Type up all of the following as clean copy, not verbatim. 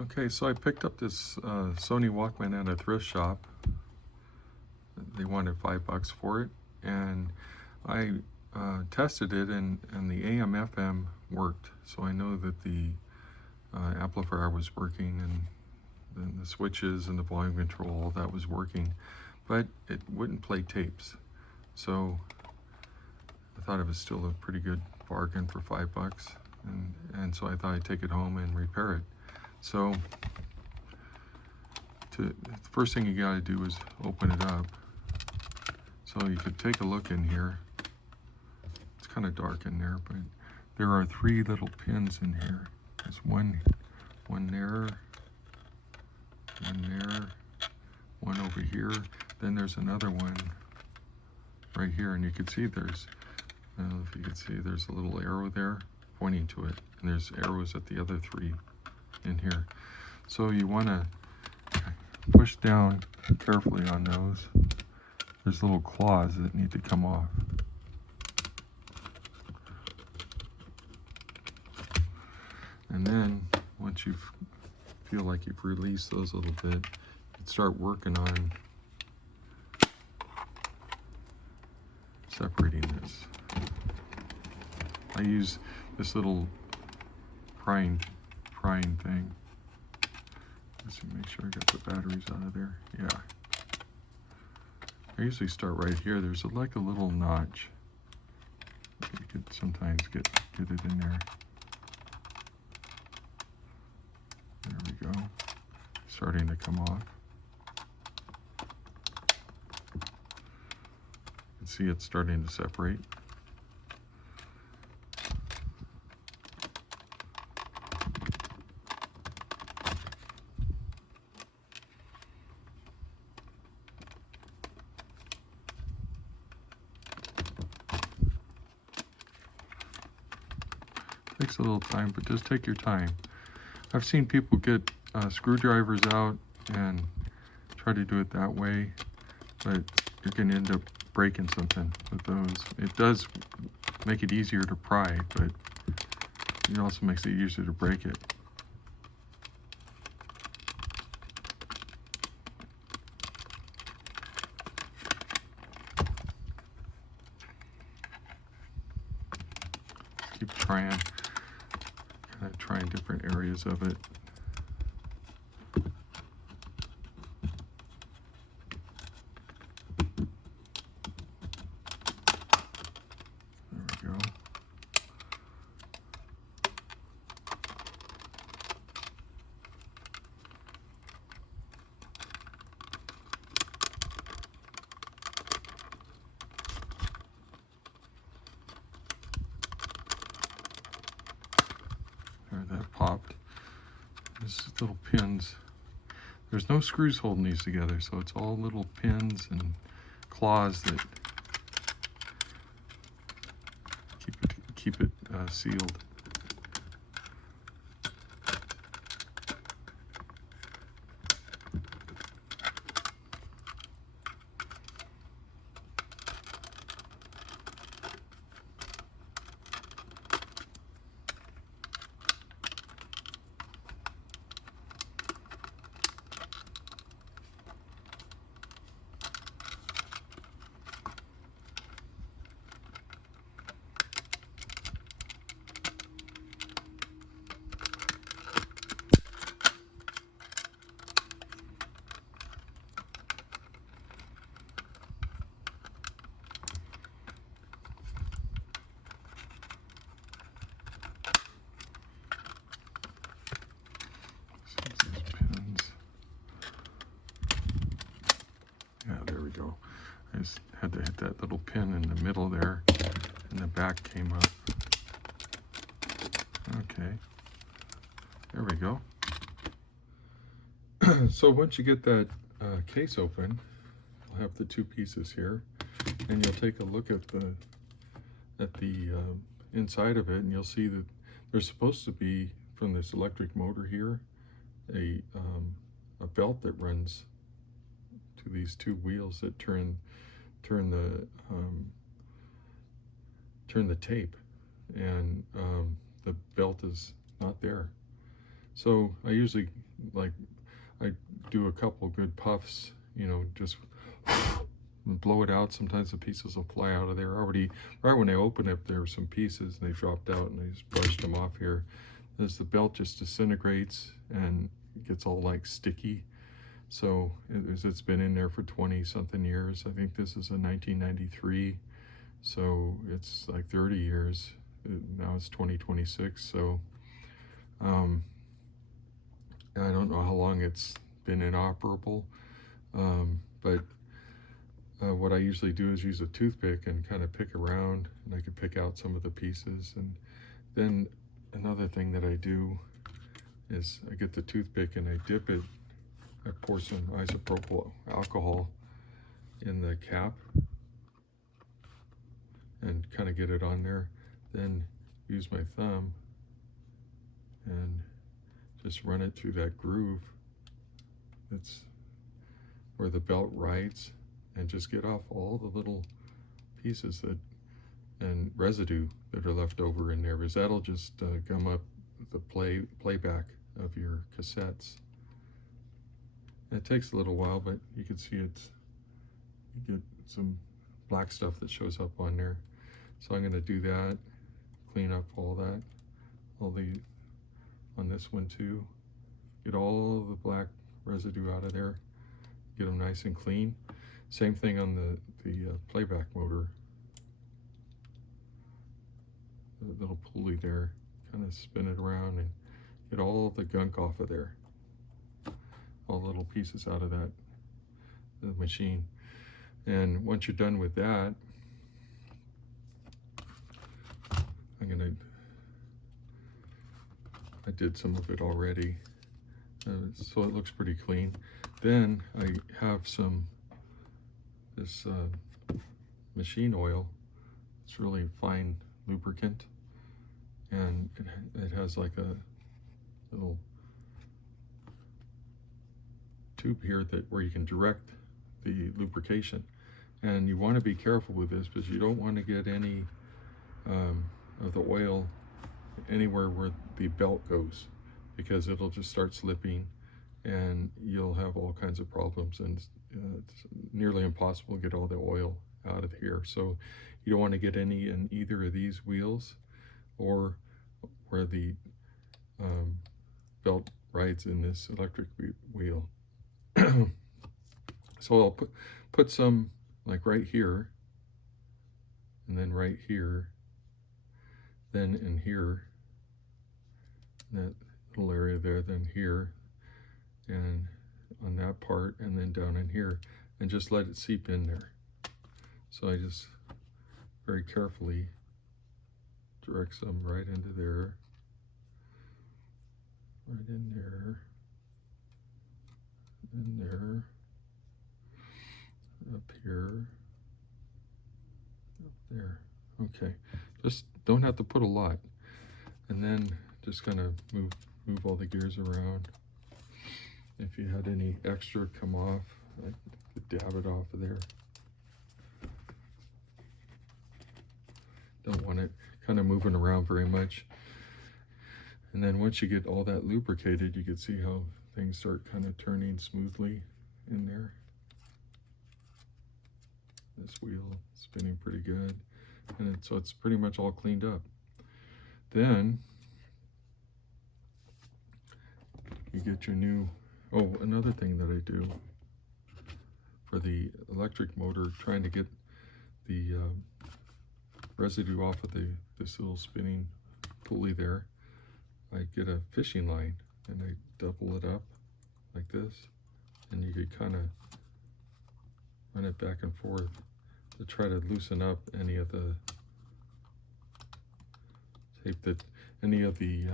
Okay, so I picked up this Sony Walkman at a thrift shop. They wanted $5 for it, and I tested it, and the AM/FM worked. So I know that the amplifier was working, and then the switches and the volume control, all that was working, but it wouldn't play tapes. So I thought it was still a pretty good bargain for $5, and so I thought I'd take it home and repair it. So the first thing you gotta do is open it up. So you could take a look in here. It's kind of dark in there, but there are 3 little pins in here. There's one there, one there, one over here. Then there's another one right here, and you can see there's, I don't know if you can see, there's a little arrow there pointing to it, and there's arrows at the other 3 in here. So you want to push down carefully on those. There's little claws that need to come off. And then once you feel like you've released those a little bit, you start working on separating this. I use this little prying thing. Let's make sure I got the batteries out of there. Yeah. I usually start right here. There's like a little notch. You could sometimes get it in there. There we go. Starting to come off. You can see it's starting to separate. Takes a little time, but just take your time. I've seen people get screwdrivers out and try to do it that way, but you're going to end up breaking something with those. It does make it easier to pry, but it also makes it easier to break it. Keep trying. Kind of trying different areas of it. There we go. There, that popped. There's little pins. There's no screws holding these together, so it's all little pins and claws that keep it sealed. Go. I just had to hit that little pin in the middle there, and the back came up. Okay, there we go. So once you get that case open, you'll have the 2 pieces here, and you'll take a look at the inside of it, and you'll see that there's supposed to be, from this electric motor here, a belt that runs to these 2 wheels that turn the tape, and the belt is not there. So I usually, like, I do a couple good puffs, you know, just blow it out. Sometimes the pieces will fly out of there. Already, right when I opened it, there were some pieces and they dropped out, and I just brushed them off here. As the belt just disintegrates and gets all like sticky. So it's been in there for 20 something years. I think this is a 1993, so it's like 30 years. Now it's 2026, so I don't know how long it's been inoperable, but what I usually do is use a toothpick and kind of pick around, and I can pick out some of the pieces. And then another thing that I do is I get the toothpick and I dip it, I pour some isopropyl alcohol in the cap and kind of get it on there. Then use my thumb and just run it through that groove that's where the belt rides, and just get off all the little pieces that and residue that are left over in there, because that'll just gum up the playback of your cassettes. It takes a little while, but you can see you get some black stuff that shows up on there. So I'm going to do that, clean up all that, on this one too. Get all the black residue out of there, get them nice and clean. Same thing on the playback motor. The little pulley there, kind of spin it around and get all the gunk off of there. All the little pieces out of the machine. And once you're done with that, I did some of it already, so it looks pretty clean. Then I have this machine oil. It's really fine lubricant, and it has like a little tube here where you can direct the lubrication. And you want to be careful with this, because you don't want to get any of the oil anywhere where the belt goes, because it'll just start slipping and you'll have all kinds of problems, and it's nearly impossible to get all the oil out of here. So you don't want to get any in either of these wheels or where the belt rides in this electric wheel. So I'll put some like right here, and then right here, then in here, that little area there, then here, and on that part, and then down in here, and just let it seep in there. So I just very carefully direct some right into there, right in there, in there, up here, up there. Okay, just don't have to put a lot. And then just kind of move all the gears around. If you had any extra come off, I could dab it off of there. Don't want it kind of moving around very much. And then once you get all that lubricated, you can see how things start kind of turning smoothly in there. This wheel is spinning pretty good, and so it's pretty much all cleaned up. Then you get your new, oh, another thing that I do for the electric motor, trying to get the residue off of this little spinning pulley there, I get a fishing line and I double it up like this, and you could kind of run it back and forth to try to loosen up any of the tape, any of the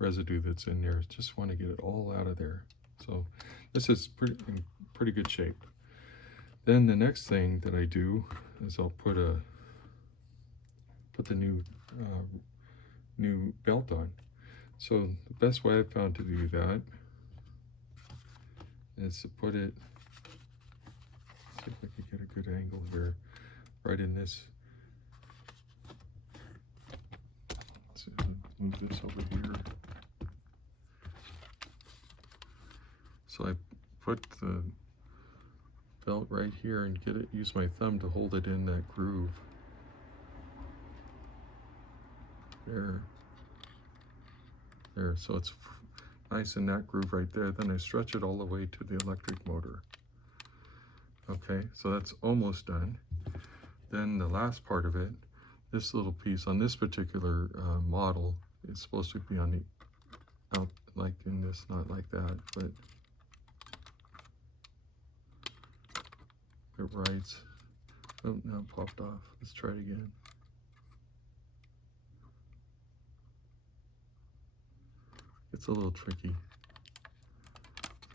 residue that's in there. Just want to get it all out of there. So this is in pretty good shape. Then the next thing that I do is I'll put the new belt on. So the best way I've found to do that is to put it, see if I can get a good angle here, right in this. Let's move this over here. So I put the belt right here and use my thumb to hold it in that groove. There, so it's nice in that groove right there. Then I stretch it all the way to the electric motor. Okay, so that's almost done. Then the last part of it, this little piece on this particular model is supposed to be on the out, like in this, not like that, but it rides. Oh, now it popped off. Let's try it again. It's a little tricky.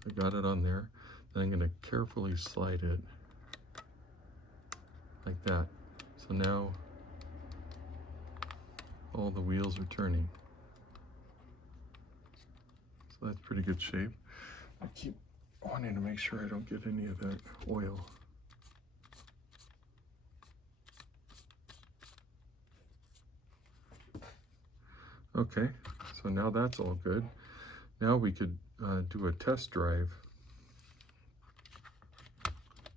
I got it on there. Then I'm going to carefully slide it like that. So now all the wheels are turning. So that's pretty good shape. I keep wanting to make sure I don't get any of that oil. Okay, so now that's all good. Now we could do a test drive.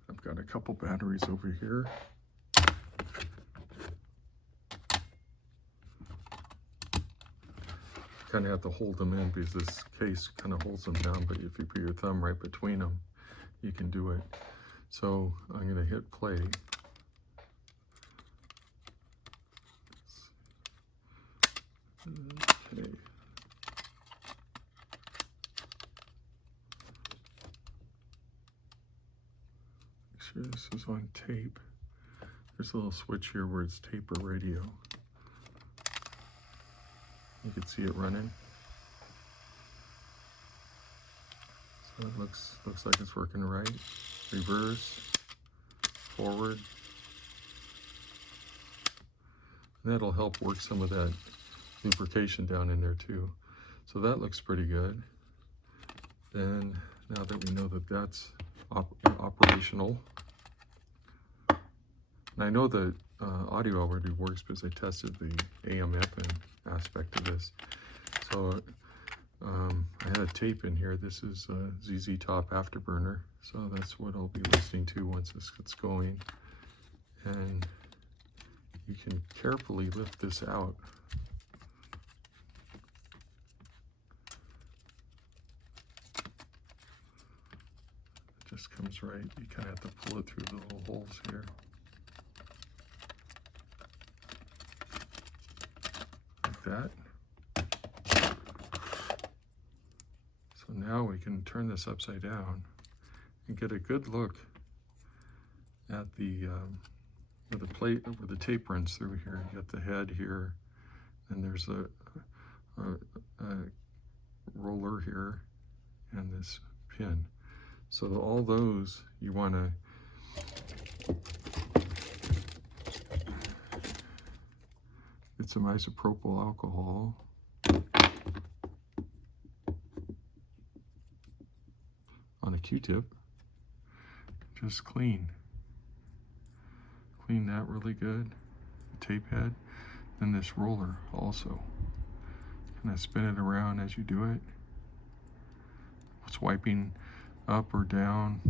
I've got a couple batteries over here. Kind of have to hold them in because this case kind of holds them down, but if you put your thumb right between them, you can do it. So I'm going to hit play. Okay. Make sure this is on tape. There's a little switch here where it's tape or radio. You can see it running. So it looks like it's working right. Reverse, forward. And that'll help work some of that lubrication down in there too. So that looks pretty good. Then now that we know that that's operational, and I know that audio already works because I tested the AM/FM aspect of this. So I had a tape in here. This is ZZ Top Afterburner, so that's what I'll be listening to once this gets going. And you can carefully lift this out. It just comes right. You kind of have to pull it through the little holes here. Like that. So now we can turn this upside down and get a good look at the where the plate, where the tape runs through here. You got the head here, and there's a roller here, and this pin. So all those you want to get some isopropyl alcohol. On a Q-tip, just clean that really good, the tape head. Then this roller also, kind of spin it around as you do it. It's wiping up or down,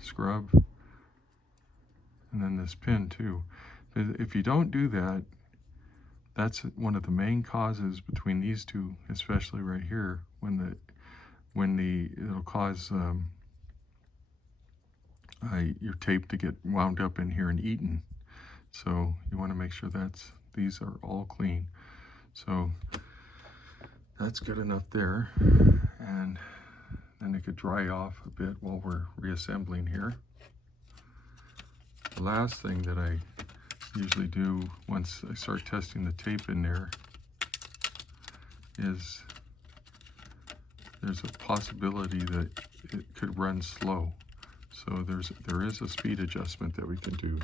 scrub, and then this pin too. If you don't do that, that's one of the main causes between these two, especially right here, it'll cause your tape to get wound up in here and eaten. So you want to make sure these are all clean. So that's good enough there, and then it could dry off a bit while we're reassembling here. The last thing that I usually do once I start testing the tape in there is there's a possibility that it could run slow. So there is a speed adjustment that we can do.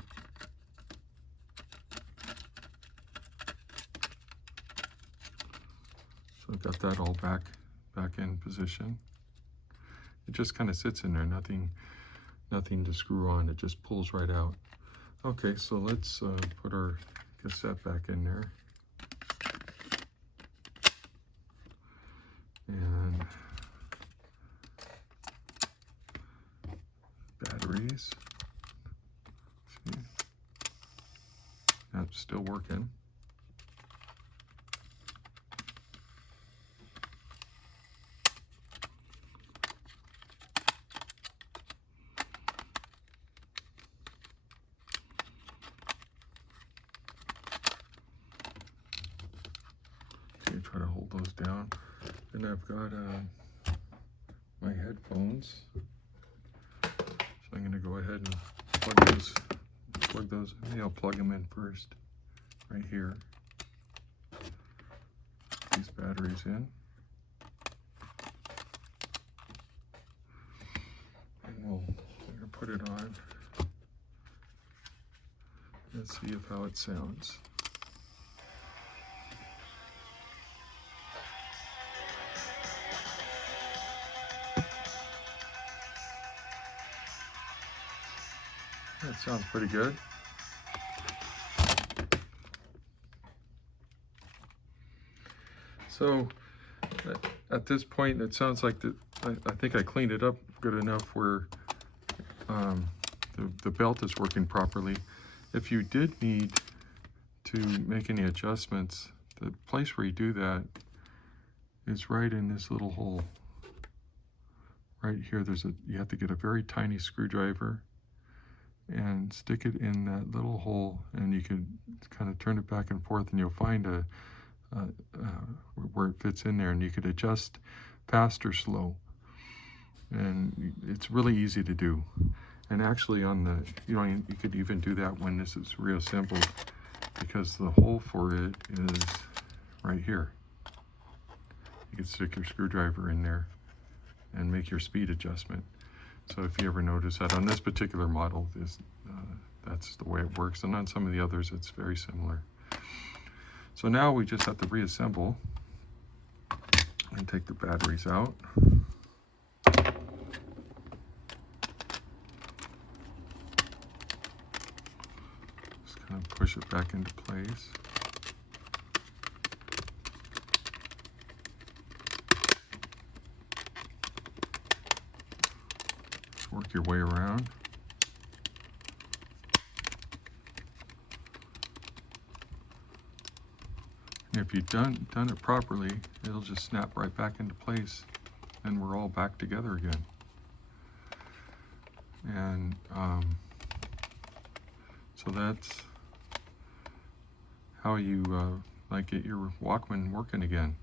So I've got that all back in position. It just kind of sits in there, nothing to screw on. It just pulls right out. Okay, so let's put our cassette back in there. And place. See? That's still working. Okay, try to hold those down. And I've got my headphones. So I'm going to go ahead and plug those. Maybe I'll plug them in first, right here. These batteries in. And we're going to put it on. Let's see how it sounds. That sounds pretty good. So at this point, it sounds like I think I cleaned it up good enough where the belt is working properly. If you did need to make any adjustments, the place where you do that is right in this little hole. Right here, you have to get a very tiny screwdriver and stick it in that little hole, and you can kind of turn it back and forth, and you'll find where it fits in there, and you could adjust fast or slow. And it's really easy to do. And actually you could even do that when this is reassembled, because the hole for it is right here. You can stick your screwdriver in there and make your speed adjustment. So if you ever notice that on this particular model, that's the way it works. And on some of the others, it's very similar. So now we just have to reassemble and take the batteries out. Just kind of push it back into place. Work your way around. And if you've done it properly, it'll just snap right back into place, and we're all back together again. And so that's how you get your Walkman working again.